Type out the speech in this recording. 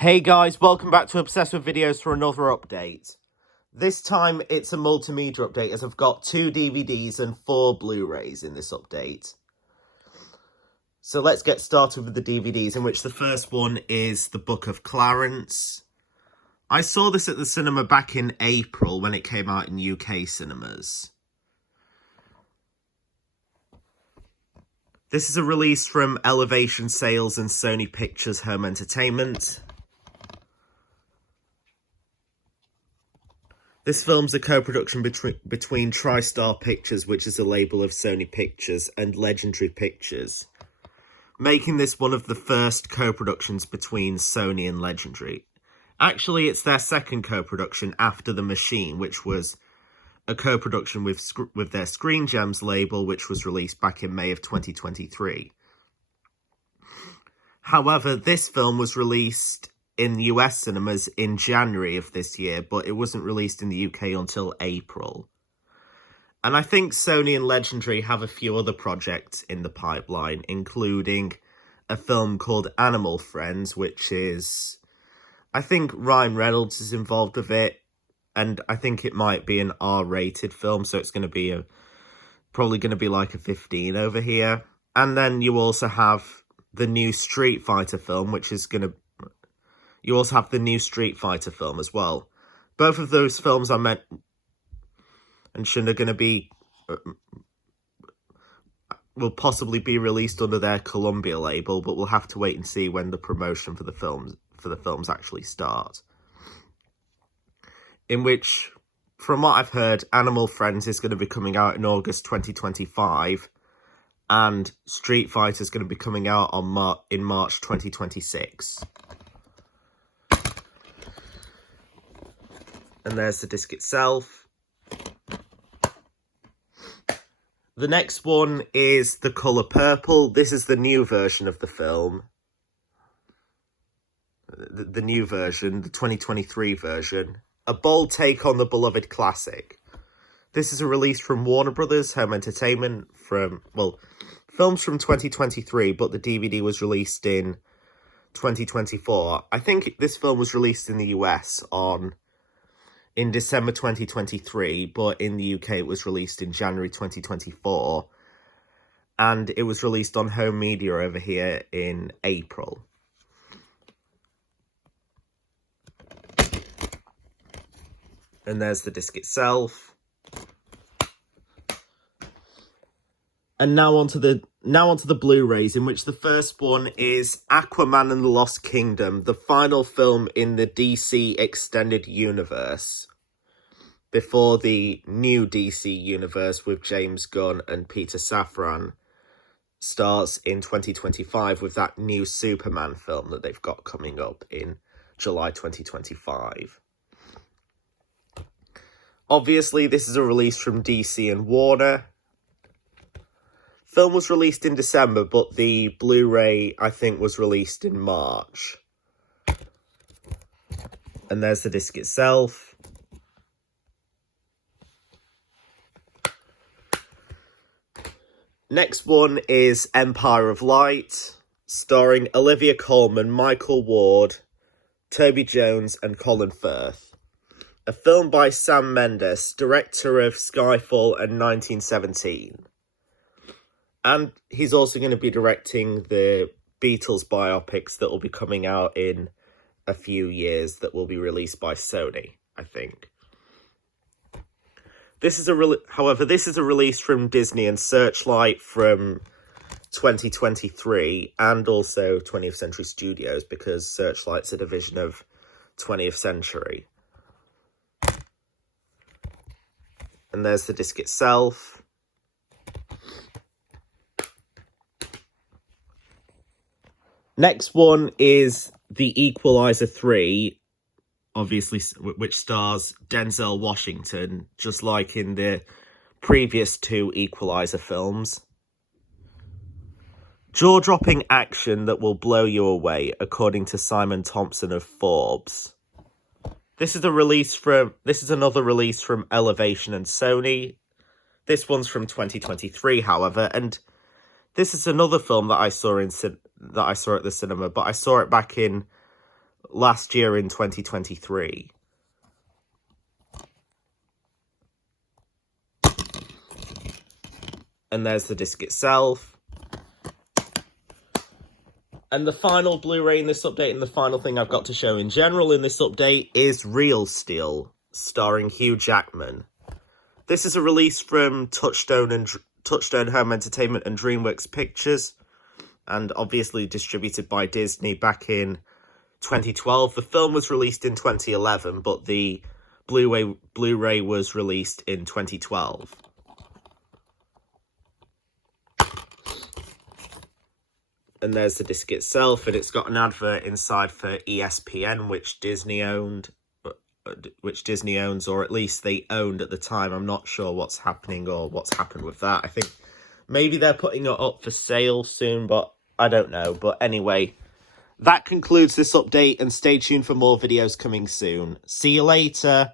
Hey guys, welcome back to Obsessed with Videos for another update. This time it's a multimedia update as I've got 2 DVDs and 4 Blu-Rays in this update. So let's get started with the DVDs, in which the first one is The Book of Clarence. I saw this at the cinema back in April when it came out in UK cinemas. This is a release from Elevation Sales and Sony Pictures Home Entertainment. This film's a co-production between TriStar Pictures, which is a label of Sony Pictures, and Legendary Pictures, making this one of the first co-productions between Sony and Legendary. Actually, it's their second co-production after The Machine, which was a co-production with their Screen Gems label, which was released back in May of 2023. However, this film was released in US cinemas in January of this year, but it wasn't released in the UK until April. And I think Sony and Legendary have a few other projects in the pipeline, including a film called Animal Friends, which is, I think Ryan Reynolds is involved with it, and I think it might be an R-rated film, so it's going to be probably going to be like a 15 over here. And then you also have the new Street Fighter film, you also have the new Street Fighter film as well. Both of those films I mentioned are going to be, will possibly be released under their Columbia label, but we'll have to wait and see when the promotion for the films actually start. In which, from what I've heard, Animal Friends is going to be coming out in August 2025, and Street Fighter is going to be coming out in March 2026. And there's the disc itself. The next one is The Colour Purple. This is the new version of the film. The new version, the 2023 version. A bold take on the beloved classic. This is a release from Warner Brothers Home Entertainment films from 2023, but the DVD was released in 2024. I think this film was released in the US in December 2023, but in the UK it was released in January 2024, and it was released on home media over here in April. And there's the disc itself. And now onto the Blu-rays, in which the first one is Aquaman and the Lost Kingdom, the final film in the DC Extended Universe, before the new DC Universe with James Gunn and Peter Safran starts in 2025 with that new Superman film that they've got coming up in July 2025. Obviously, this is a release from DC and Warner. Film was released in December, but the Blu-ray, I think, was released in March. And there's the disc itself. Next one is Empire of Light, starring Olivia Colman, Michael Ward, Toby Jones, and Colin Firth. A film by Sam Mendes, director of Skyfall and 1917. And he's also going to be directing the Beatles biopics that will be coming out in a few years that will be released by Sony, I think. However, this is a release from Disney and Searchlight from 2023, and also 20th Century Studios, because Searchlight's a division of 20th Century. And there's the disc itself. Next one is The Equalizer III, obviously, which stars Denzel Washington, just like in the previous 2 Equalizer films. Jaw-dropping action that will blow you away, according to Simon Thompson of Forbes. This is another release from Elevation and Sony. This one's from 2023, however, and this is another film that I saw at the cinema, but I saw it back in last year in 2023. And there's the disc itself. And the final Blu-ray in this update, and the final thing I've got to show in general in this update, is Real Steel, starring Hugh Jackman. This is a release from Touchstone Home Entertainment and DreamWorks Pictures, and obviously distributed by Disney back in 2012. The film was released in 2011, but the Blu-ray was released in 2012. And there's the disc itself, and it's got an advert inside for ESPN, which Disney owns, or at least they owned at the time. I'm not sure what's happening or what's happened with that. I think maybe they're putting it up for sale soon, but I don't know. But anyway, that concludes this update, and stay tuned for more videos coming soon. See you later.